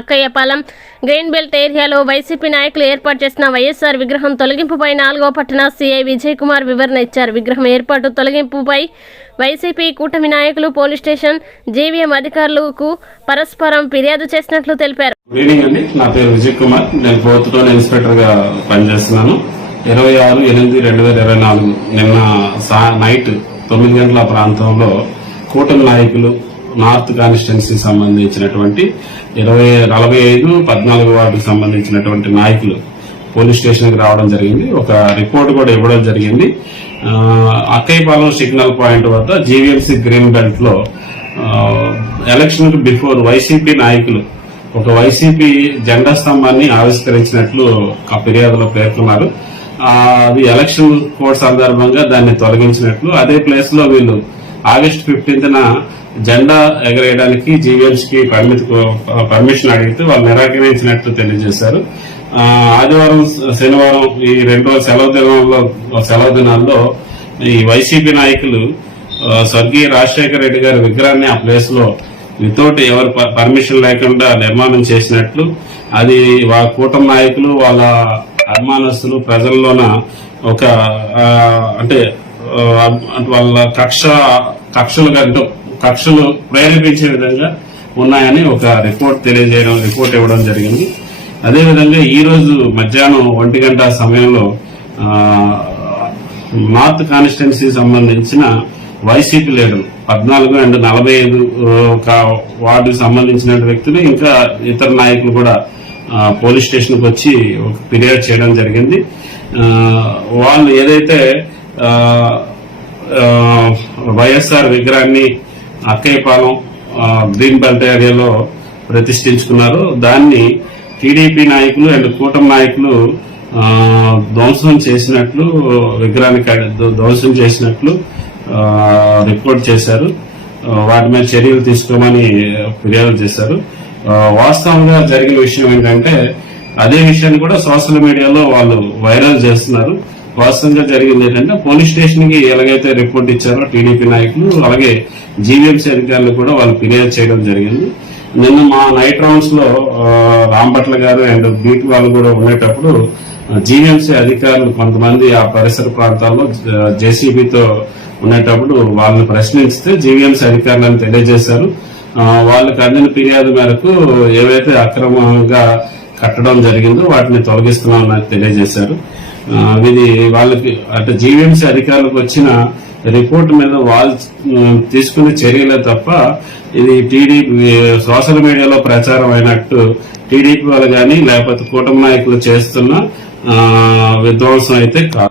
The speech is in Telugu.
అక్కయ్యపాలెం గ్రీన్ బెల్ట్ ఏరియాలో వైసీపీ నాయకులు ఏర్పాటు చేసిన వైఎస్ఆర్ విగ్రహం తొలగింపుపై 4వ పట్టణ సీఐ విజయ్ కుమార్ వివరణ ఇచ్చారు. విగ్రహం ఏర్పాటు తొలగింపుపై వైసీపీ కూటమి నాయకులు పోలీస్ స్టేషన్ జీవీఎం అధికారులకు పరస్పరం ఫిర్యాదు చేసినట్లు తెలిపారు. గుడ్ ఈవినింగ్ అండి, నా పేరు విజయ్ కుమార్. నేను 4th టౌన్ ఇన్స్పెక్టర్ గా పనిచేస్తున్నాను. 26/8/2024 నిన్న నైట్ 9 గంటల ప్రాంతంలో కూటమి నాయకులు నార్త్ కాన్స్టిట్యున్సీ సంబంధించినటువంటి 45-14 వార్డుకు సంబంధించినటువంటి నాయకులు పోలీస్ స్టేషన్ కి రావడం జరిగింది. ఒక రిపోర్ట్ కూడా ఇవ్వడం జరిగింది. అక్కయ్యపాలెం సిగ్నల్ పాయింట్ వద్ద జీవీఎంసీ గ్రీన్ బెల్ట్ లో ఎలక్షన్ కు బిఫోర్ వైసీపీ నాయకులు ఒక వైసీపీ జెండా స్తంభాన్ని ఆవిష్కరించినట్లు ఫిర్యాదులో పేర్కొన్నారు. అది ఎలక్షన్ కోడ్ సందర్భంగా దాన్ని తొలగించినట్లు, అదే ప్లేస్ లో వీళ్ళు August 15న జెండా ఎగరేయడానికి జీవీఎంసీకి పర్మిషన్ అడిగితే వాళ్ళు నిరాకరించినట్లు తెలియజేశారు. ఆదివారం, శనివారం ఈ 2 సెలవు దినాల్లో ఈ వైసీపీ నాయకులు స్వర్గీయ రాజశేఖర రెడ్డి గారి విగ్రహాన్ని ఆ ప్లేస్ లో వితౌట్ ఎవరు పర్మిషన్ లేకుండా నిర్మాణం చేసినట్లు, అది కూటమి నాయకులు వాళ్ళ అభిమానస్తులు ప్రజల్లోన ఒక అంటే వాళ్ళ కక్షలు ప్రేరేపించే విధంగా ఉన్నాయని ఒక రిపోర్ట్ ఇవ్వడం జరిగింది. అదేవిధంగా ఈ రోజు మధ్యాహ్నం 1 గంట సమయంలో నార్త్ కాన్స్టిట్యున్సీ సంబంధించిన వైసీపీ లీడర్లు 14 and 45 వార్డుకు సంబంధించిన వ్యక్తులు ఇంకా ఇతర నాయకులు కూడా పోలీస్ స్టేషన్ కు వచ్చి ఒక ఫిర్యాదు చేయడం జరిగింది. వాళ్ళు ఏదైతే వైఎస్ఆర్ విగ్రహాన్ని అక్కయ్యపాలెం గ్రీన్ బెల్ట్ ఏరియాలో ప్రతిష్ఠించుకున్నారు, దాన్ని టీడీపీ నాయకులు అండ్ కూటమి నాయకులు ధ్వంసం చేసినట్లు, విగ్రహాన్ని ధ్వంసం చేసినట్లు రిపోర్ట్ చేశారు. వాటి మీద చర్యలు తీసుకోమని ఫిర్యాదు చేశారు. వాస్తవంగా జరిగిన విషయం ఏంటంటే అదే విషయాన్ని కూడా సోషల్ మీడియాలో వాళ్ళు వైరల్ చేస్తున్నారు. వాస్తవంగా జరిగింది ఏంటంటే పోలీస్ స్టేషన్ కి ఎలాగైతే రిపోర్ట్ ఇచ్చారో టీడీపీ నాయకులు, అలాగే జీవీఎంసీ అధికారులు కూడా వాళ్ళు ఫిర్యాదు చేయడం జరిగింది. నిన్న మా నైట్ రౌండ్స్ లో రాంపట్ల గారు అండ్ బీట్ వాళ్ళు కూడా ఉండేటప్పుడు జీవీఎంసీ అధికారులు కొంతమంది ఆ పరిసర ప్రాంతాల్లో జేసీబీతో ఉండేటప్పుడు వాళ్ళని ప్రశ్నిస్తే జీవీఎంసీ అధికారులను తెలియజేశారు. వాళ్ళకి అందిన ఫిర్యాదు మేరకు ఏవైతే అక్రమంగా కట్టడం జరిగిందో వాటిని తొలగిస్తున్నామని తెలియజేశారు. ఇది వాళ్ళకి అంటే జీవీఎంసీ అధికారులకు వచ్చిన రిపోర్ట్ మీద వాళ్ళు తీసుకునే చర్యలే తప్ప ఇది టీడీపీ సోషల్ మీడియాలో ప్రచారం అయినట్టు టీడీపీ వాళ్ళు గాని లేకపోతే కూటమి నాయకులు చేస్తున్న విధ్వంసం అయితే కాదు.